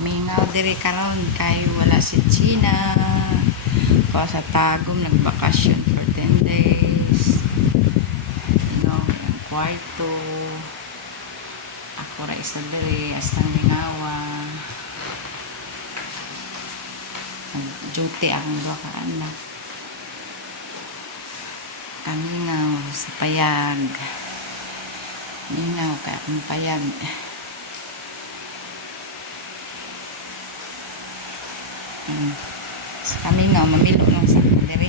Mingaw diri karon kay wala si China. Ko sa Tagum nagbakasyon for 10 days. Know, ang kwarto. Ako ra isa diri astang mingawa. Nag-duty akong duha ka anak. Kamingaw sa payag. Mingaw kay akong payag. Mm. Sa kamingaw, mamilo lang sa diri.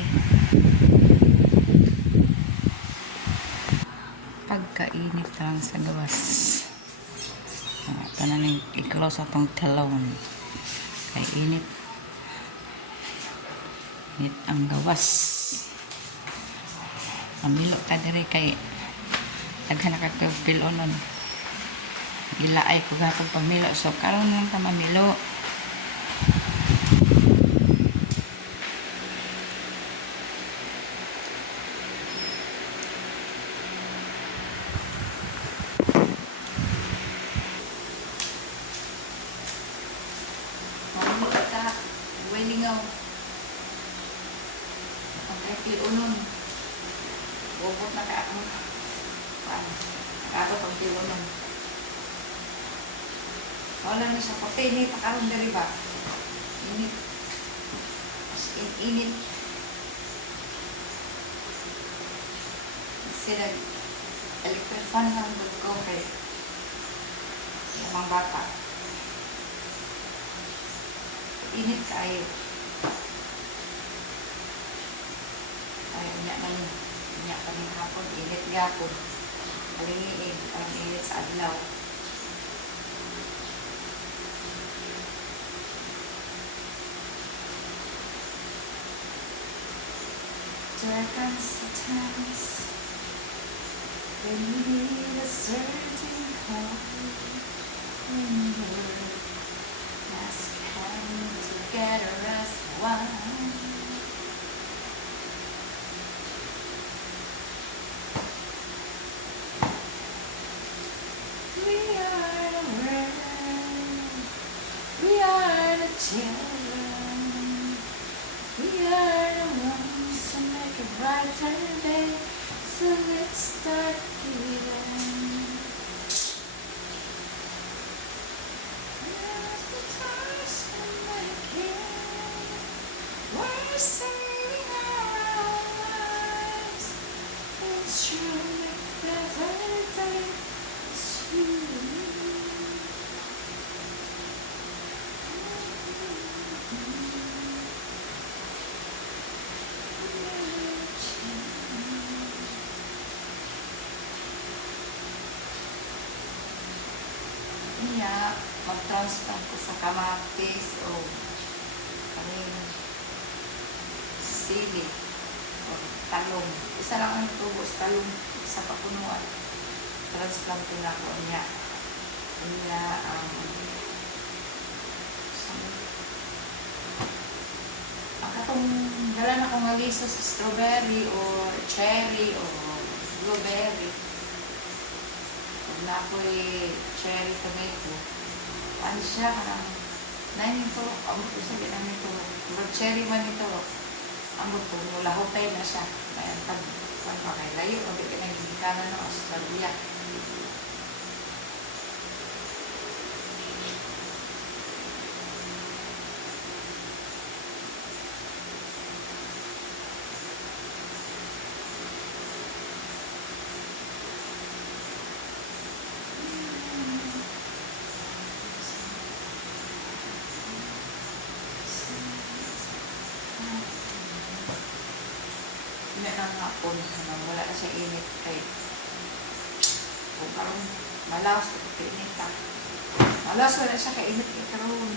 Pagkainit lang sa gawas. Ah, Ito na nang i-close atong talon. Kay init. Init ang gawas. Mamilo ka diri kay daghan na ka pilonon. Gila ay ko gapag pamilo. So karon lang ta mamilo. Mamilo ka. Welingaw. Ang kay pilonon. Bubot na ka ako. Paano? Ako pang pilonon. Wala na sa kote, init pa karon diri ba? Init. As in, init. Sila, electric fan lang good kay yung mga bata. Init kayo. Ayaw niya man, niya kami hapon, init gapon. Kalingiin, ang sa adlaw. The times when you need a certain So let's start Niya, mag-transplant ko sa kamatis o kaming sili o talong. Isa lang ang tubo sa talong sa papunuan. Transplant ko na ko niya. Niya, um, sa- ang dala na kong aliso sa strawberry or cherry or blueberry. Na ako'y cherry tomato, ano siya, kanang nine ito, amot ko sabi namin ito, pero cherry man ito, amot ko, lahotay na siya. Kaya pag, pag makay layo, pag pinagigikanan ng Australia. Hindi na nga po, ano, wala na siya init kay kung karoon malaos ko init ka. Malaos wala siya kainit kay karoon.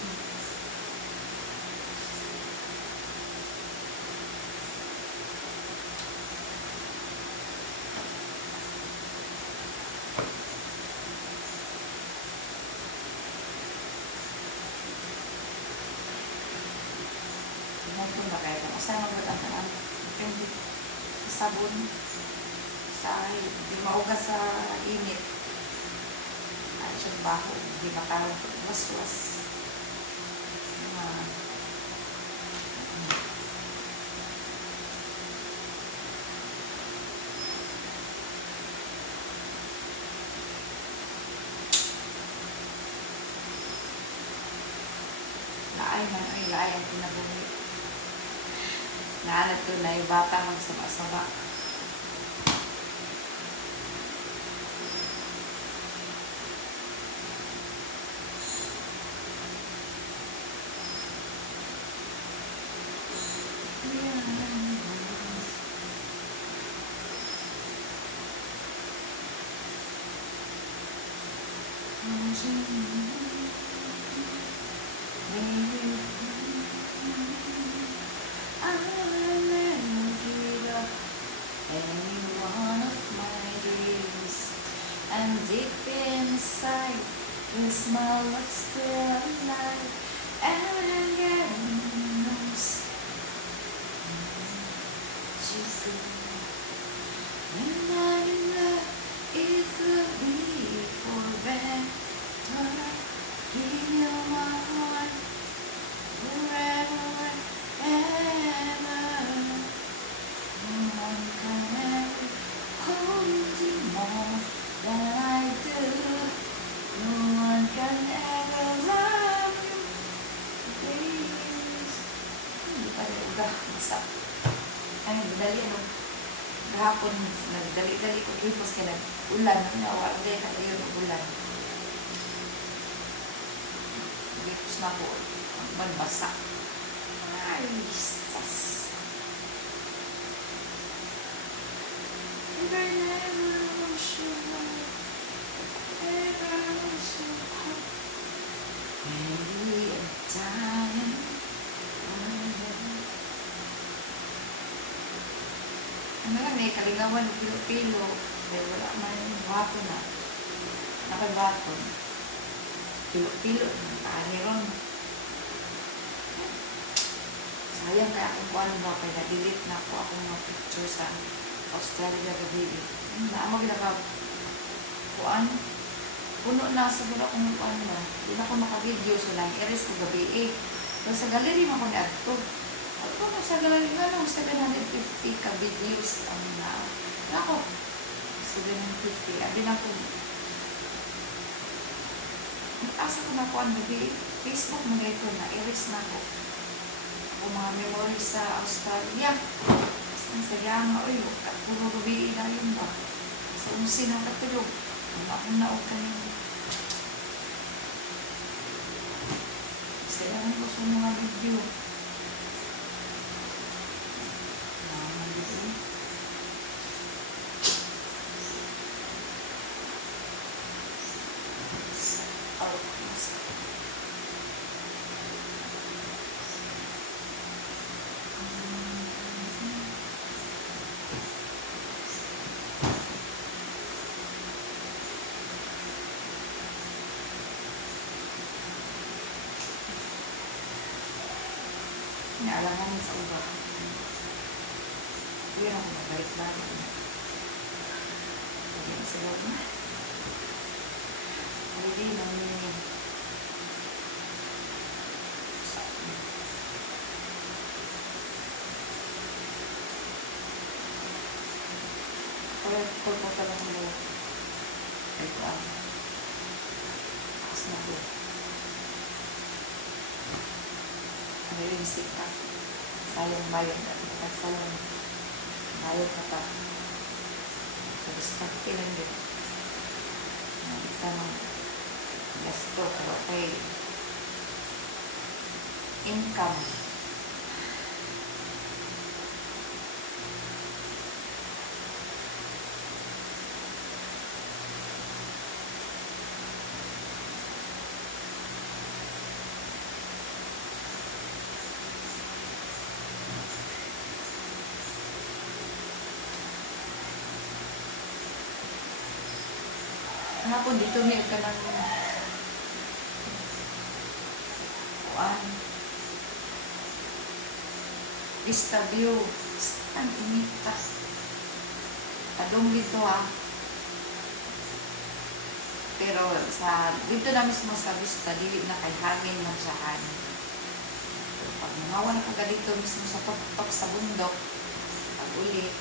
Tingnan ko na kaya kung saan maglalang ka lang. Depende sa sabon sa hindi mauga sa init. At siyang baho, hindi matarong waswas. Mga laay man ay laay ang pinabuli. Naanad ko na yung bata magsama-sama. Yeah. Kipos ka nag-ulan. Nawa, hindi ka kayo ng-ulan. Gipos na po. Ang banbasa. Ay. If I never was you, ever was you, maybe I'm dying. Ano lang eh, kalingawan ng pilo-pilo. Kaya wala man wapo na. Nakabaton. Pilo-pilo. Nakahiron. Sayang kaya akong kuhan ba kaya na-delete na ako akong mga picture sa Australia gabi. Hmm, Naamag naka kuhan. Puno na sa gula kong kuhan na. Hindi na ako maka-video so lang iris ko gabi eh. Pero sa gallery mo ko ni Adto. Ako sa gallery nga lang 750 ka videos ang na. Ako, 750. Abi na ko. Asa ko na kuhan gabi. Facebook mo ito na iris na ko o mga memories sa Australia. Ang saya nga, uy, puro gabi na yun ba? Sa umsi na katulog. Ang akong naog kanina. Saya nga ko sa mga video. Mga video. Sa Almas. Inaalangan sa uba. Yun ako mabalik ba? Sabi na sila na. Hindi nang Kaya ito talaga mo. Ay ko ang. Takas na ko. Ano yung sika? Sayang bayad na. Sayang bayad na pa. Tapos pagpilan din. Nakita ng Hapon dito may ka ng kuan. Vista view. Ang inita. Adong dito ha. Pero sa dito na mismo sa vista, dili na kay hangin man sa hangin. Pag nangawan ka dito mismo sa tuktok sa bundok, pag ulit,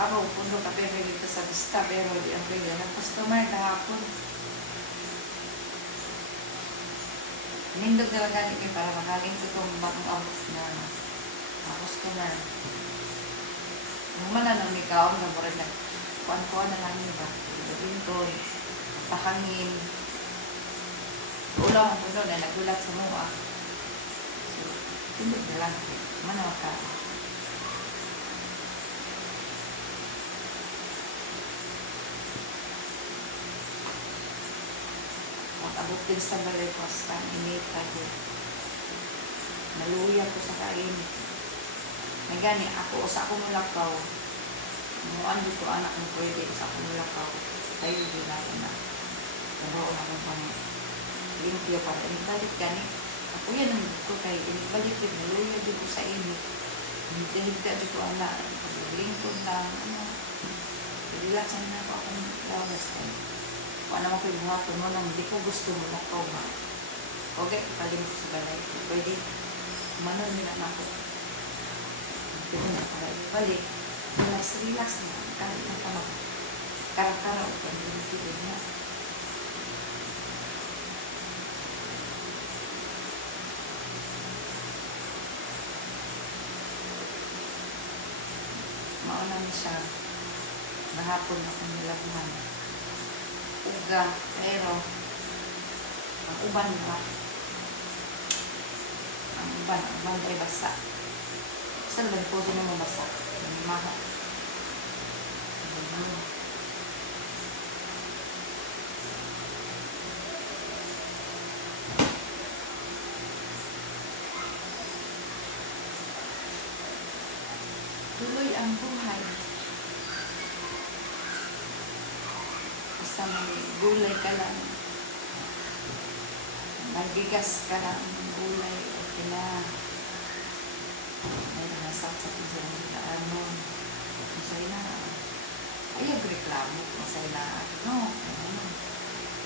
Kamo, pundo ka pero dito sa vista, pero di ang pwede ng customer kahapon. Nindog lang ganit yun para makaling ko itong bagong out na, na customer. Nung man na nung ikaw, na mo rin na, kuan-kuan na lang yun ba? Ito, pahangin. Ulang ang puno na nagulat sa mua. So, tindog na lang. Manaw ka. Mag-abot din sa balay ko sa init ako. Naluya ko sa kain. May gani, ako sa akong mulakaw. Muan ko anak ng pwede sa akong mulakaw. Tayo din natin na. Pero akong pang limpyo para inibalik gani. Ako yan ang ko kay inibalik din. Naluya din ko sa init. Dahil ka dito anak. Lingkod lang. Ano. Relax na ako akong lawas. Ay, kung ano mo kayo buhaton mo nang hindi ko gusto mo na ko. Okay, kalim ko sa balay. Pwede, manon nila na ako. Pwede na para ibalik. Relax, relax na. Kahit na ka mag karakara o kung hindi na. Mauna ni siya. Nahapon ako nilabuhan uga, pero ang uban ba? Ang uban, ang uban ay basa. Saan ba po din mo basa? Ang maha. Tuloy ang buhay. Basta may gulay ka lang. Nagigas ka lang ng gulay. Okay na. May nasat sa piso ng ano. Masay na. Ay, ang reklamo. Masay na. No. Ano.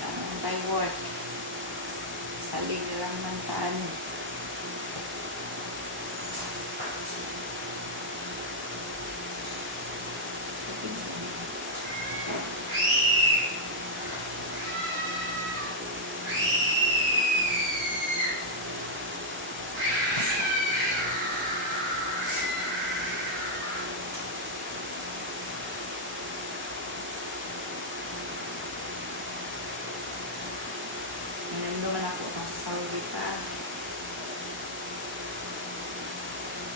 Ang tayo work. Salig lang ng taan. Ngayon naman ako kung sa Saudi pa.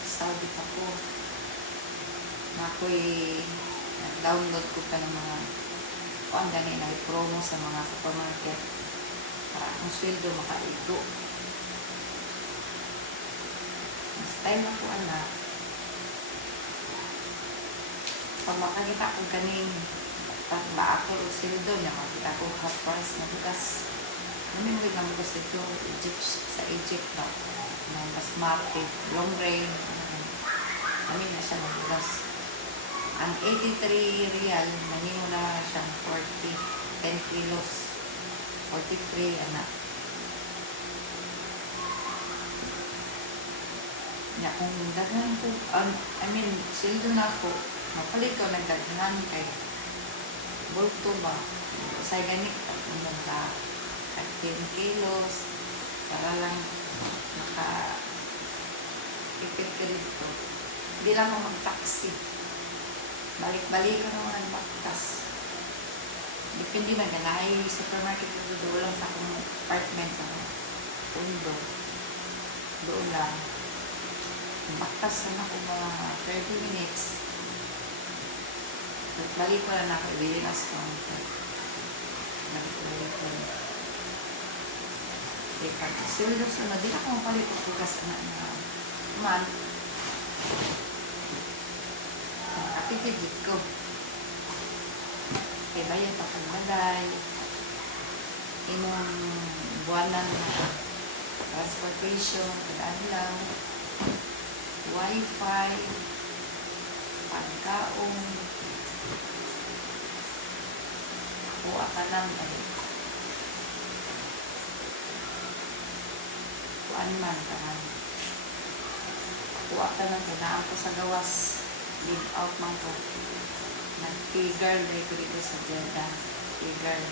Saudi pa ko. Na ako'y nag-download ko pa ng mga kung ang gani na promo sa mga supermarket para ang sweldo makaigo. Mas time ako anak. Pag makakita ko ganing pag ba ako o sweldo niya, makita ko half price na bukas. Ano yung mga bukas ito? Egypt, sa Egypt na. Ng basmati, long rain. Kami na siya ng bukas. Ang 83 real, nahimo na siyang 40, 10 kilos. 43, anak. Ya, kung daghan ko, um, I mean, sildo na ako, mapalit ko nagdaghan kay bulto ba? Sa ganit, kung nagka 10 kilos, para lang naka ipit ka dito. Hindi lang ako mag-taxi. Balik-balik ka naman ang baktas. Depende man na ay supermarket ko doon lang sa akong apartment sa condo. Doon lang. Baktas na ako mga 30 minutes. Balik ko na ako, ibili na sa counter. Balik-balik ko na. Doon sa di ako mapalit ko bukas na na man. Nakapitid ko. Kaya bayan pa kang bagay. Inong buwanan na transportation, kadaan lang. Wi-Fi, pagkaong, kuha ka ng ay, kuhaan man ka ng, kuha ka ng kailangan ko sa gawas, leave out man ko. Nag-tea-girl day ko dito sa Jeddah. Tea-girl.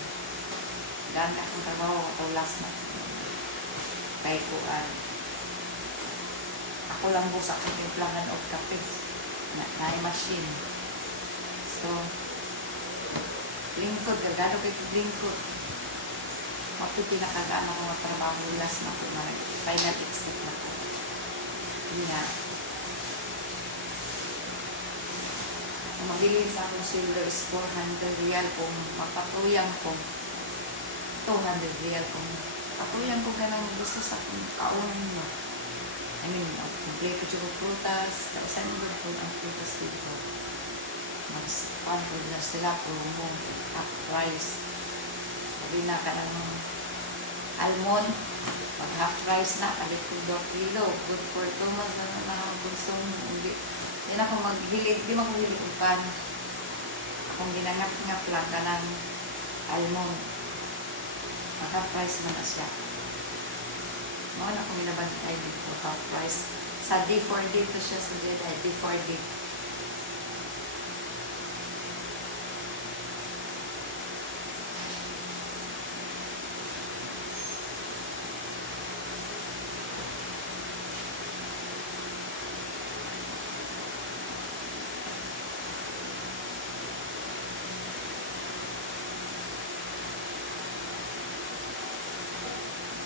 Dami akong trabaho ako last na. Kay Kuan. Ako lang po sa katimplahan of kape. Na, na machine. So, lingkod, gagano kay lingkod. Ako pinakagaan ako mga trabaho last na na final exit na ko. Yun nga. Ang mabili sa akong silver is 400 real kung mapatuyang ko. 200 real kung patuyang ko ganang gusto sa akong kaunan mo. I mean, complete ko yung prutas, ano ba po ang prutas dito? Mag-spam ko na sila, promo, half price. Sabi na ka ng almond, pag half price na, palit ko 2 kilo. Good for two months na na ang gustong hindi. Yan ako maghilig, di mo ko hilig kung pan. Akong ginangap-ngap lang ka ng almond. Mag half price mo na siya. Mga na kung nabantay dito, half price. Sa D4D to siya sa Jeddah, D4D.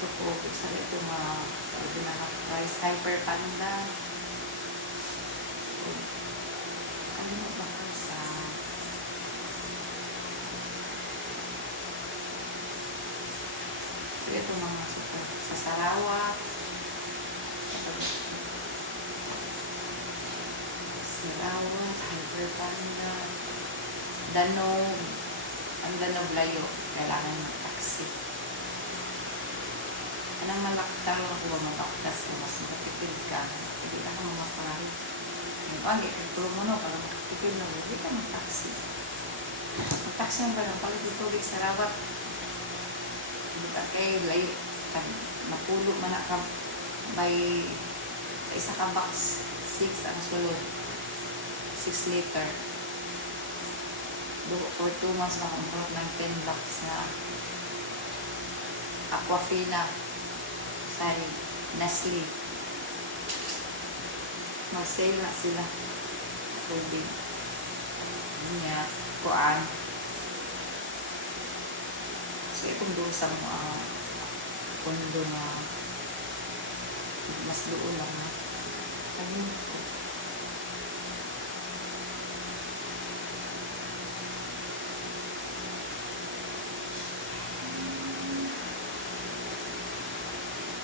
Ito isa ito mga half price. Hyper Panda. Ano ba ka sa... So, ito mga. Sa Sarawak. Sarawak, Hyper Panda. Danog. Ang Danog layo. Kailangan ng Anong malaktaw ako ba mataktas ko mas makatipid ka. Hindi na ako mamasahe. Yung agi, kagtulo mo no, para makatipid na, hindi ka mag-taxi. Mag-taxi mo ba ng tubig sa rabat? Hindi ka kay layo. Pag mapulo man ka by sa isa ka box, 6 ang sulod. 6 liter. Do, for 2 months akong ng 10 box na Aquafina sorry, Nestle. Mag-sale na sila. Tubig. Nga, kuan. So, kung doon sa mga kondo na mas doon lang na. Ayun ko.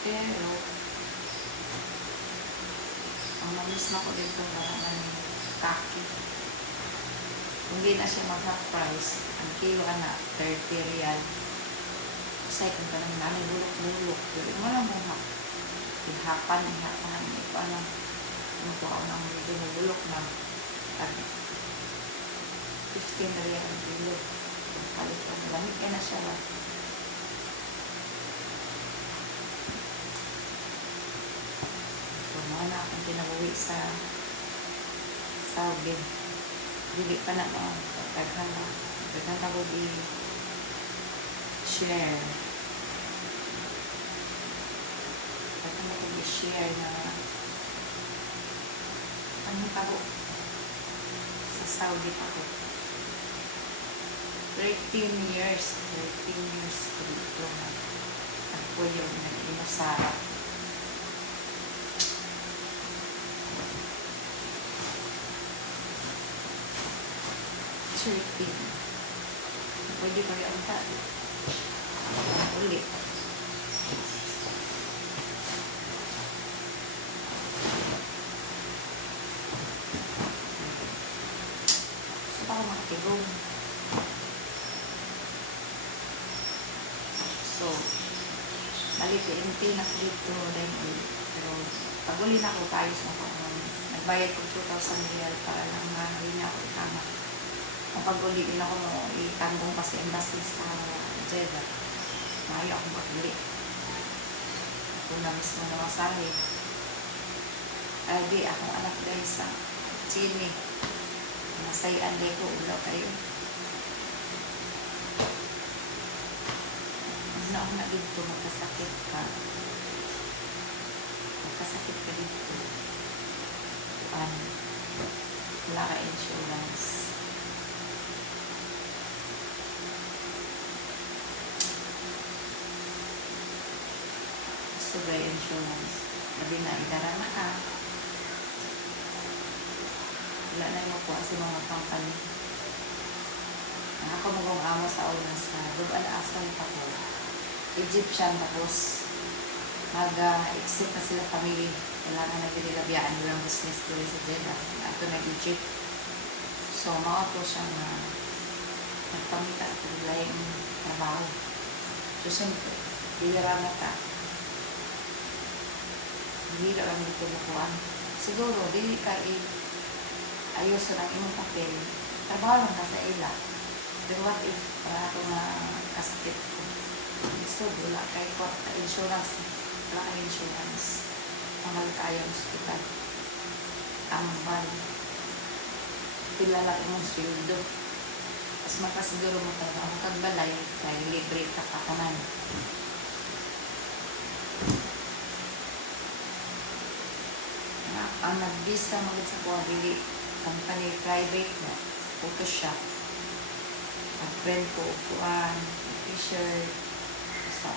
Pero, ang namis na ko dito na ng kaki. Kung di na siya mag half price, ang kilo na 30 real. Kasi kung ka naman namin bulok-bulok, pero mo lang mo hap. Ihapan, ihapan, ito ano. Ano ko ako nang mabulok na. At 15 real ang kilo. Kung palit ko, malamit ka na siya lang. Mga na akong pinabuwi sa Saudi. Dili pa na mo. Daghan na. Daghan na ko i-share. Daghan na ko i-share na ano pa ko sa Saudi pa ko. 13 years. 13 years ko dito na ako yung nag-inusara. Chirping. Pwede pa yung ta. Uli. So, pa ako makatigong. So, balik ko yung pinak dito dahil uli. Pero, pag uli na ako tayo sa um, nagbayad ko 2,000 real para lang mahalin niya ako tama. Kung pag uli din ako mo, itanggong pa sa embassy sa Jeddah. Maayo ako mag-uli. Ako na mismo na masahe. Ay, di, akong anak dahil sa Chile. Masayan day ko ulo kayo. Ano ako na dito, magkasakit ka. Magkasakit ka dito. Ano? Wala ka insurance. Yung insurance? Sabi na, idarama ka. Wala na yung makuha sa mga company. Ako magong amo sa una sa Duban Asal pa ko. Egyptian tapos mag-exit na sila kami. Kailangan na binilabiyaan nilang business doon sa Jeddah. Ato nag-Egypt. So, mga po siya na nagpamita at yung trabaho. So, siyempre, bilira na ka. Hindi lang dito nakuhaan. Siguro, dili ka i- ayos na ang imong papel. Trabaho lang ka sa ila. Pero what if para ako na kasakit ko? So, wala kay ko insurance. Wala kay insurance. Mahal tayo ang hospital. Tambal. Pila lang imong sweldo. Makasiguro mo tayo, ang kagbalay, kay libre ka kakanan. Nga, ang nag-visa mo sa kuha, dili, company private na, Photoshop. Mag-print ko, upuan, t-shirt, basta.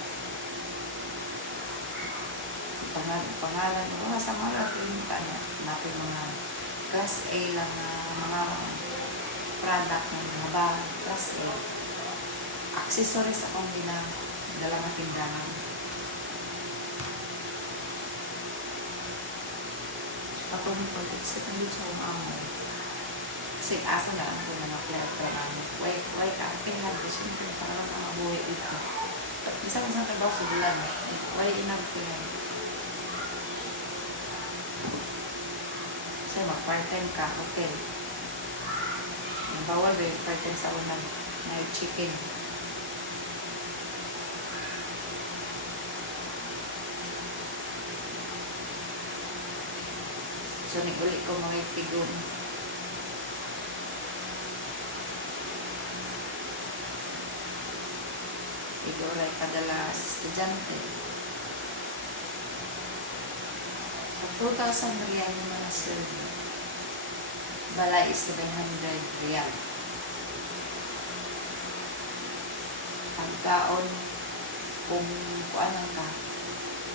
Pangalan, pangalan, mga sa mga natin, ano, natin mga class A lang na mga product ng mga bag, class A. Accessories akong ginang dala ng tindahan. Ng sa mga. Kasi asa na ako na na-plata namin. Why, why ka? Kaya ko siyempre para lang ang mabuhay dito. Isa kong sa trabaho sa bulan. Why inag ko yan? Kasi mag-part-time ka, hotel. Bawal ba yung part-time sa unang na chicken. So, naguli ko mga tigon. Igor ay kadalas estudyante. Sa 2,000 real yung mga sweldo. Balay is 700 real. Pagkaon, kung kuanan ka,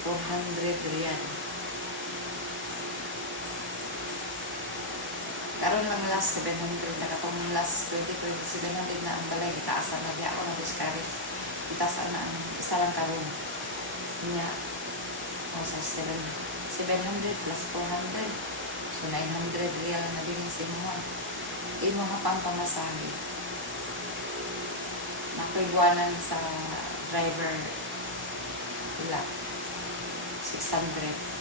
400 real. Karon lang last 700 na katong last 2020 700 na ang balay itaasan na diya ako na discourage itaasan na ang isa lang karon niya o sa 7 700 plus 400 so 900 real na din yung sinuha imo nga pang pamasahe nakuiguanan sa driver. Wala. 600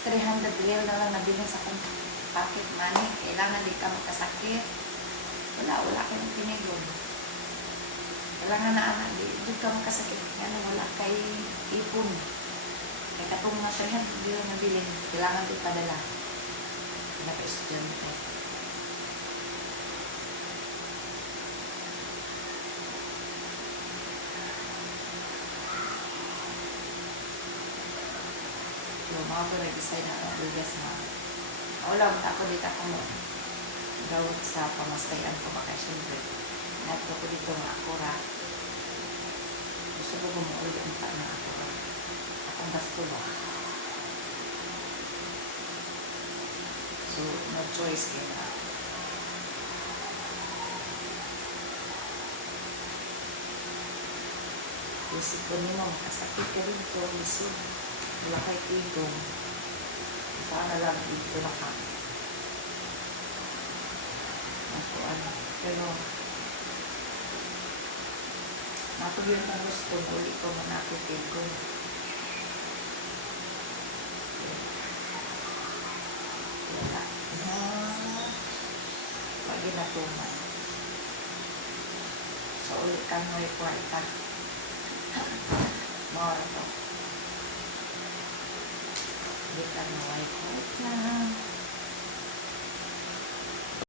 300 real na lang nabilin sa kong pocket money. Kailangan di ka magkasakit. Wala, wala kayong pinigon. Kailangan na anak, di, di ka magkasakit. Yan, wala kay ipon. Kaya katong mga 300 real na bilin, kailangan di padala. Naka-estudyante. Ko nag-decide na ang bigas na wala, ako dito ako mo gawag sa pamastayan ko baka siyempre nato ko dito nga akura gusto ko gumuuli ang pa na akura akong gasto ba so no choice kaya Isip ko nimo, makasakit ka dito, isip kay tigong. Sana lang dito na ka. Ako ano. Pero, ako yun gusto, uli ko man ako tigong. Wala. Na, pag ginatuman. So, ulit kang may kwarta. More to. Sana white white na.